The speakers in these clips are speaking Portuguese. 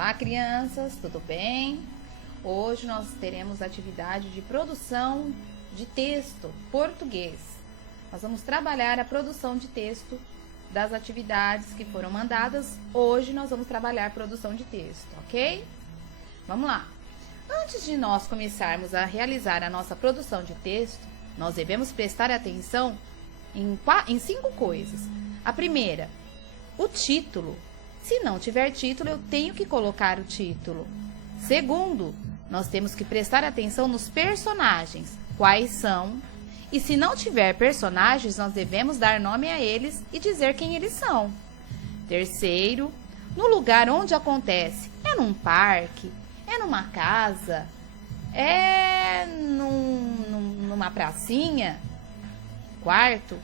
Olá, crianças, tudo bem? Hoje nós teremos atividade de produção de texto português. Nós vamos trabalhar a produção de texto das atividades que foram mandadas. Hoje nós vamos trabalhar a produção de texto, ok? Vamos lá. Antes de nós começarmos a realizar a nossa produção de texto, nós devemos prestar atenção em 5 coisas. A primeira, o título. Se não tiver título, eu tenho que colocar o título. Segundo, nós temos que prestar atenção nos personagens, quais são. E se não tiver personagens, nós devemos dar nome a eles e dizer quem eles são. Terceiro, no lugar onde acontece. É num parque? É numa casa? É numa pracinha? Quarto,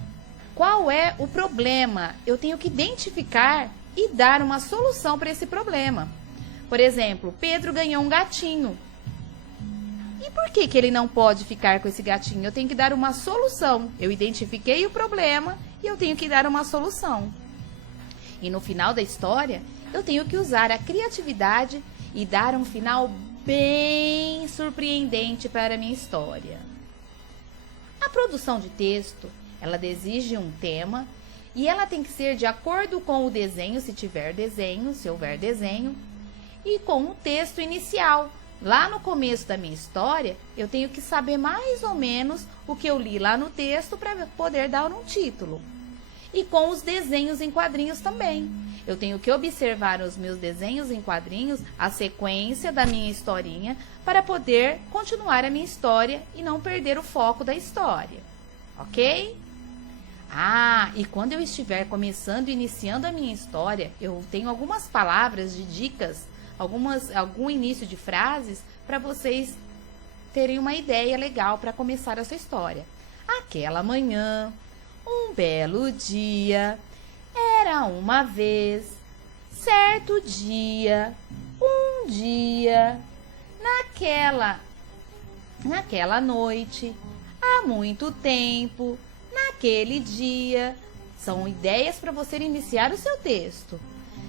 qual é o problema? Eu tenho que identificar e dar uma solução para esse problema. Por exemplo, Pedro ganhou um gatinho. E por que ele não pode ficar com esse gatinho? Eu tenho que dar uma solução. Eu identifiquei o problema e eu tenho que dar uma solução. E no final da história, eu tenho que usar a criatividade e dar um final bem surpreendente para a minha história. A produção de texto, ela exige um tema e ela tem que ser de acordo com o desenho, se tiver desenho, se houver desenho, e com o texto inicial. Lá no começo da minha história, eu tenho que saber mais ou menos o que eu li lá no texto para poder dar um título. E com os desenhos em quadrinhos também. Eu tenho que observar os meus desenhos em quadrinhos, a sequência da minha historinha, para poder continuar a minha história e não perder o foco da história. Ok? E quando eu estiver começando e iniciando a minha história, eu tenho algumas palavras de dicas, algum início de frases para vocês terem uma ideia legal para começar essa história. Aquela manhã, um belo dia, era uma vez, certo dia, um dia, naquela noite, há muito tempo, naquele dia. São ideias para você iniciar o seu texto.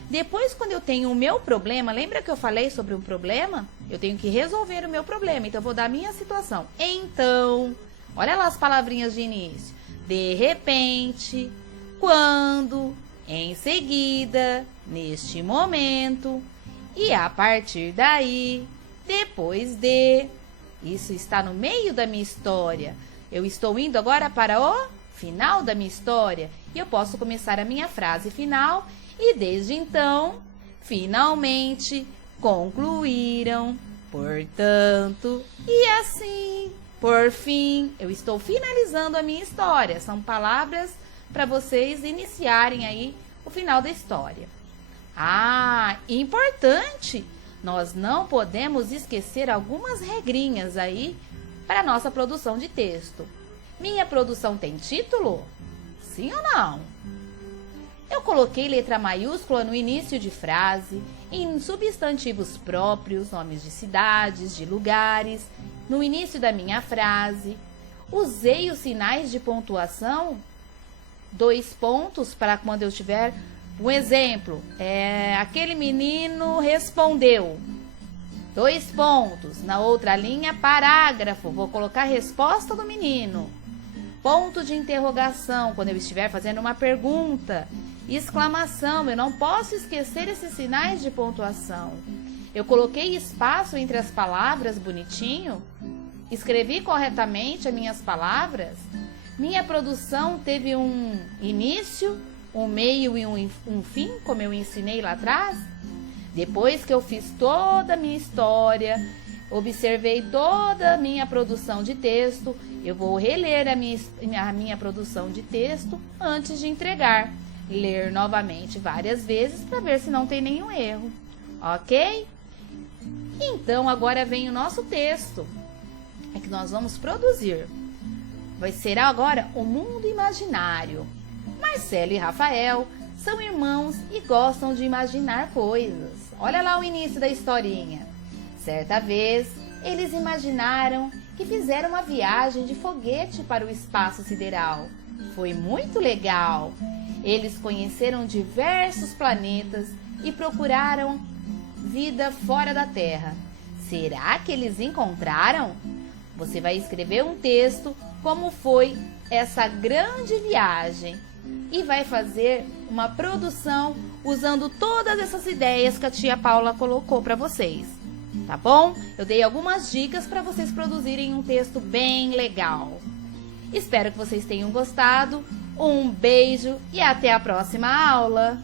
Depois, quando eu tenho o meu problema, lembra que eu falei sobre um problema? Eu tenho que resolver o meu problema, então eu vou dar a minha situação. Então, olha lá as palavrinhas de início. De repente, quando, em seguida, neste momento, e a partir daí, depois de. Isso está no meio da minha história. Eu estou indo agora para o final da minha história e eu posso começar a minha frase final e desde então, finalmente, concluíram, portanto, e assim, por fim, eu estou finalizando a minha história. São palavras para vocês iniciarem aí o final da história. Importante, nós não podemos esquecer algumas regrinhas aí para a nossa produção de texto. Minha produção tem título? Sim ou não? Eu coloquei letra maiúscula no início de frase, em substantivos próprios, nomes de cidades, de lugares, no início da minha frase. Usei os sinais de pontuação, 2 pontos para quando eu tiver um exemplo. Aquele menino respondeu. 2 pontos. Na outra linha, parágrafo. Vou colocar a resposta do menino. Ponto de interrogação, quando eu estiver fazendo uma pergunta. Exclamação, eu não posso esquecer esses sinais de pontuação. Eu coloquei espaço entre as palavras bonitinho. Escrevi corretamente as minhas palavras. Minha produção teve um início, um meio e um fim, como eu ensinei lá atrás. Depois que eu fiz toda a minha história, observei toda a minha produção de texto, eu vou reler a minha produção de texto antes de entregar. Ler novamente várias vezes para ver se não tem nenhum erro, ok? Então, agora vem o nosso texto, que nós vamos produzir. Vai ser agora o mundo imaginário. Marcelo e Rafael são irmãos e gostam de imaginar coisas. Olha lá o início da historinha. Certa vez, eles imaginaram que fizeram uma viagem de foguete para o espaço sideral. Foi muito legal. Eles conheceram diversos planetas e procuraram vida fora da Terra. Será que eles encontraram? Você vai escrever um texto como foi essa grande viagem e vai fazer uma produção usando todas essas ideias que a tia Paula colocou para vocês. Tá bom? Eu dei algumas dicas para vocês produzirem um texto bem legal. Espero que vocês tenham gostado. Um beijo e até a próxima aula!